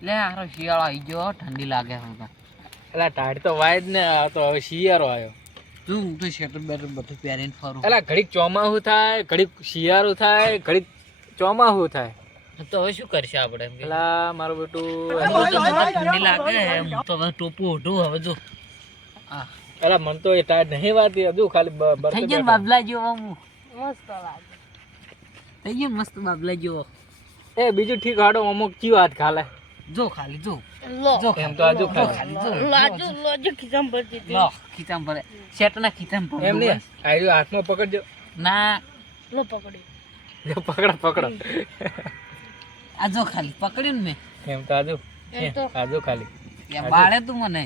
લે આરો શિયાળો આવી ગયો ઠંડી લાગે હવે એલા ટાઢ તો વાય જ ને આ તો હવે શિયાળો આવ્યો તું હું તો શેટર બેટર બધું પહેરીને ફરું એલા ઘડીક ચોમાસું થાય ઘડીક શિયાળો થાય ઘડીક ચોમાસું થાય તો હવે શું કરશે આપણે એલા મારું બેટું ઠંડી લાગે હું તો હવે ટોપું ઓઢું હવે જો એલા મન તો એ ટાઢ નહીં વાતી હજુ ખાલી થઈ ગયો બાબલા જેવો હું મસ્ત લાગે થઈ ગયો મસ્ત બાબલા જેવો એ બીજું ઠીક હાડો અમુક ચી વાત ખાલે જો ખાલી જો જો એમ તો આજુ ખાલી જો ખીચામ ભરતી લો ખીચામ ભરે શેટના ખીચામ ભરે એમ નહીં આયુ હાથમાં પકડજો ના લો પકડી જો પકડો આ જો ખાલી પકડ્યું ને એમ તો આજુ આજુ ખાલી મેં બાળે તું મને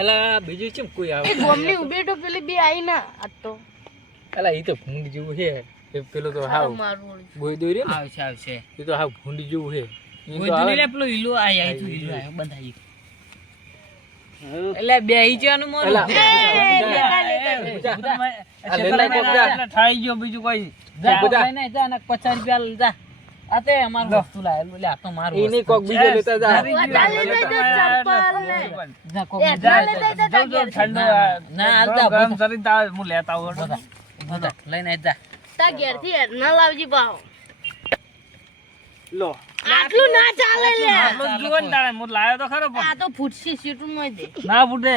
એલા બીજું ચેમ કોઈ આવે એ ગોમની ઉભી તો પેલી બે આઈ ના આ તો એલા ઈ તો ભૂંડ જેવું છે એ પેલો તો હાવ મારું બોઈ દોઈ રે ને આવશે એ તો હાવ ભૂંડ જેવું છે કોઈ દુની લે પેલો ઈલો આઈ તું ઈલો આયો બંધાઈ એટલે બે ઈ જવાનું મોર થઈ ગયો બીજું કોઈ જા ને જા ને 50 રૂપિયા જા આ તે અમાર વસ્તુ લાયેલું લે આ તો મારું ઈ ની કોક બીજો લેતા જા જા કોક બીજા ઠંડો ના આલતા ગરમ કરી તા હું લેતા આવું બધા લઈને જા તા ઘેર થી ના લાવજી પાહો લો આટલું ના ચાલે લે આટલું જુઓ ને તારે હું લાયો તો ખરો આ તો ફૂટસી સીટું માં દે ના ફૂટે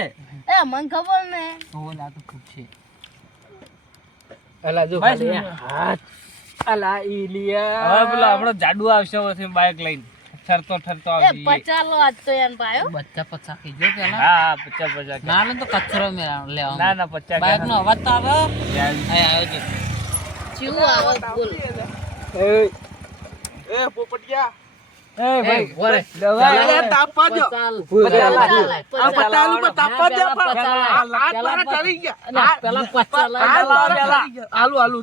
એ મન ખબર ને ઓ ના તો ફૂટશે એલા જો ખાલી હાથ અલા ઈ લિયા હવે પેલો આપણો જાડુ આવશે પછી બાઇક લઈને ઠરતો એ આવશે પચાલો આજ તો એન પાયો બચ્ચા પચા કે જો પેલા હા 50 ના લે તો કચરો મે લેવા ના ના 50 બાઇક નો અવાજ તો આવે આયો છે ચીવું આવો બોલ એ પોપટિયા એ ભાઈ ઓરે દવા તાપા દો આલુ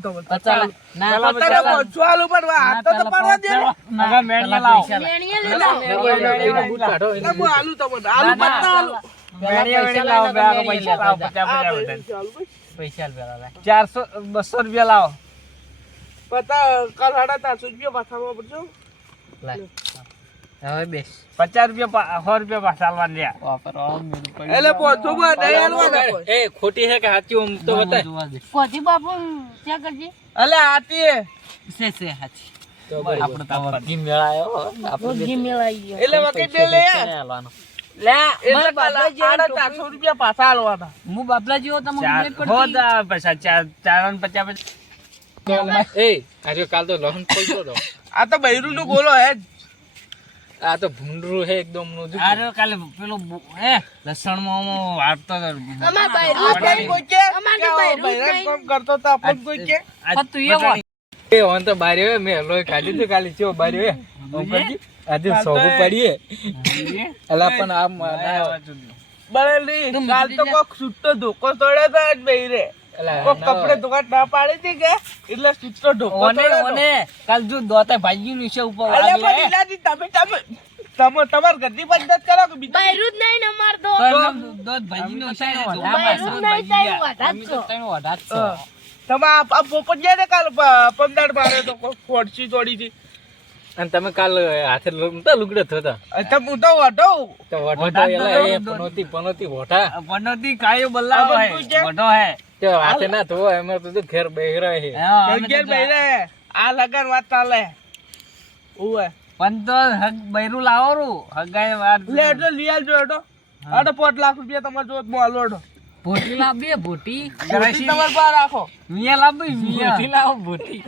તો પૈસા 400-200 રૂપિયા લાવો પતા કાલ 350 રૂપિયા પાછા પડજો હવે બેસ 50 રૂપિયા 100 રૂપિયા પાછા આલવા લ્યા એટલે પોચો બા નહીં આલવા એ ખોટી હે કે સાચી હું તો બતાય કોથી બાપુ ક્યાં કરજી અલે આતી છે હાચી તો આપણો તાપ ગીમ મેળાયો આપણે ઘી મેળાઈ ગયો એટલે વકે દે લે આલવાનો લે એટલે બાબલા જેવા 400 રૂપિયા પાછા આલવાના હું બાબલા જેવો તમને હોદા પૈસા 450 એ આજે કાલ તો લહન પડતો તો આ તો બૈરું નું ગોલો હે આ તો ભૂંડરું હે એકદમ નું આરે કાલે પેલો હે લસણ માં વાળતો અમાર બૈરું કોઈ કે અમાર બૈરું કામ કરતો તો આપણ કોઈ કે તું એ વાત એ ઓન તો બારે મે લોય કાઢી તો કાલે ચો બારે ઉપરજી આજે સોગું પડીએ અલા પણ આમ બળેલી કાલ તો કોક સુટ્ટો ધોકો તોડે તો જ બેરે કોક કપડે દુકાન ના પાડી હતી કે એટલે સુટ્ટો ધોકો ઓને કાલ જો દોતે ભાજી નું છે ઉપર વાગલે તમે તમાર ગદ્દી પંચાયત કરો કે બીજું બૈરું જ નહીં ને અમાર તો દોત ભાજી નું છે બૈરું નહીં થાય વાઢા છો તમે આ પોપટ ગયા ને કાલ 15 મારે તો ખોડસી તોડી હતી અને તમે કાલ હાથે લુગડે થતા તમે હું તો વઢો તો વઢો એલા એ પનોતી વઢા પનોતી કાયો બલ્લાવ હે વઢો હે તે હાથે ના ધો એમાં તો ઘેર બેહરા હે ઘેર બેહરા આ લગન વાત ચાલે ઓય પણ તો હગ બૈરું લાવો રૂ હગાય વાર લે એટલે લીયાલ જો એટો આડો 5 લાખ રૂપિયા તમાર જોત મો આલોડો ભોટી લાવી ભોટી તમાર પર રાખો મિયા લાવી મિયા લાવો ભોટી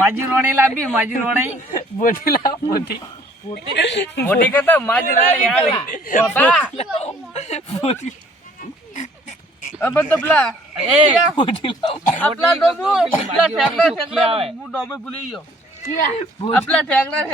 માજી રોણી લાવી માજી રોણી ભોટી લાવ ભોટી ભોટી કહેતા માજી રોણી આવી ભોટી અબ તો પેલા એ ભોટી લાવ આપલા ડોબુ પેલા ઠેકડા હું ડોમે ભૂલી ગયો આપલા ઠેકડા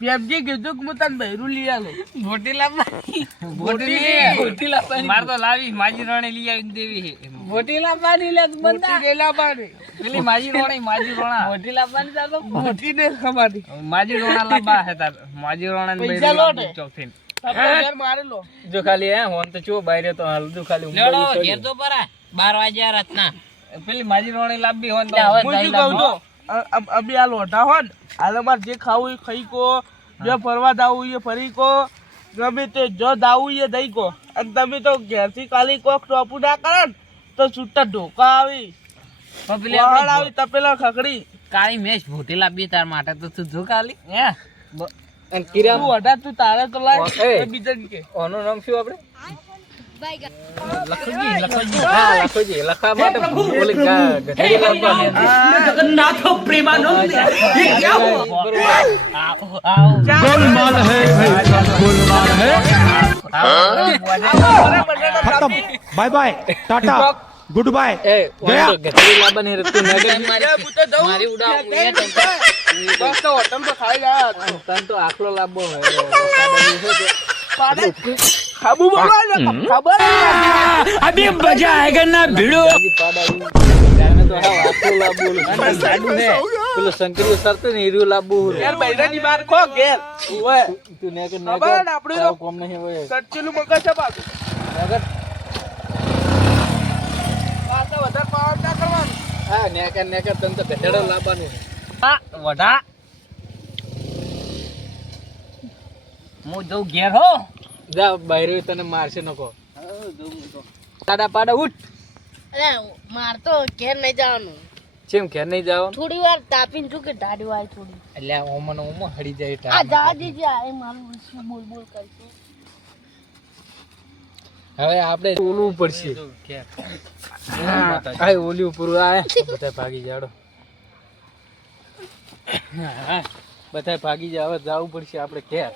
ફેફજી કીધું કે હું તને બૈરું લઈ આલો ભોટી લાવવાની ભોટી લાવવાની માર તો લાવી માજી રોણી લઈ આવી દેવી હે ભોટી લાવવાની લે બંદા ભોટી લાવવાની પેલી માજી રોણી માજી રોણા ભોટી લાવવાની તારો ભોટી ને ખવાની માજી રોણા લાવવા હે તાર માજી રોણા ને પૈસા લોટે ચોકથી મારેલો જો ખાલી હે હોન તો ચો બાયરે તો હાલ જો ખાલી લેડો ઘેર તો પરા 12 વાગ્યા રાતના પેલી માજી રોણી લાવવી હોન તો હું શું કહું છું અમે આ લોઢા હો ને હાલ અમારે જે ખાવું એ ખાઈ કો, જે ફરવા જાવું એ ફરી કો, ગમે તે જો દાવું એ દઈ કો. અને તમે તો ઘેરથી ખાલી કોક ટોપું ના કરો ને તો છૂટા ઢોકા આવી, પણ પેલી વહાણ આપણે આવી, તપેલા ખખડી. કાળી મેચ ભૂતી લાવી તાર માટે તો તું જો કાલી હે અને કિરામ તું અઢા તું તારે તો લાય એ. બીજા કે ઓનું નામ શું આપણે? લખોજી હા, લખોજી. લખવા માટે ઓલી ગધેડી લાવવાની હતી. गोलमाल है भाई गोलमाल है खत्म bye bye tata goodbye એ ઓનું તો ગધેડી લાવવાની હતી. તું નગર મારી ઉડાવ બસ તો હોટલ તો ખાઈ ગયા. તને તો આખલો લાવવો હોય. ખાબુ બોલો ને, ખબર અભી મજા આયેગા ના ભીડો જાણે તો હાવ આખલો લાવવો ઓલું. પેલું શંકરીઓ સરતો ને હીરું લાવવું. યાર બૈરાની બાર ખો ઘેર ઓય તું નગર ખબર ને આપણે તો કોમ નહીં હોય. કચ્ચેલું મગજ છે પાછું. નગર પાછા વધારે પાવર ના કરવાનું. હા નેકર તને તો ગધેડો લાવવાનું. વઢા હું જઉં ઘેર હો જા બૈરો તને મારશે નકો. પાડા પાડા ઉઠ. અરે માર તો ઘેર નહીં જવાનું, ચેમ ઘેર નહીં જાવ? થોડી વાર તાપીને શું કે દાઢી વાય થોડી. એટલે ઓમન ઓમો હડી જાય આ ટાઈમ. જા દીજે આ મારું શું બોલ બોલ કરશે. હવે આપણે ઓલું પડશે. આ ઓલી ઉપર આ બધા ભાગી જાડો. બધા ભાગી જાય. હવે જવું પડશે આપણે ઘેર.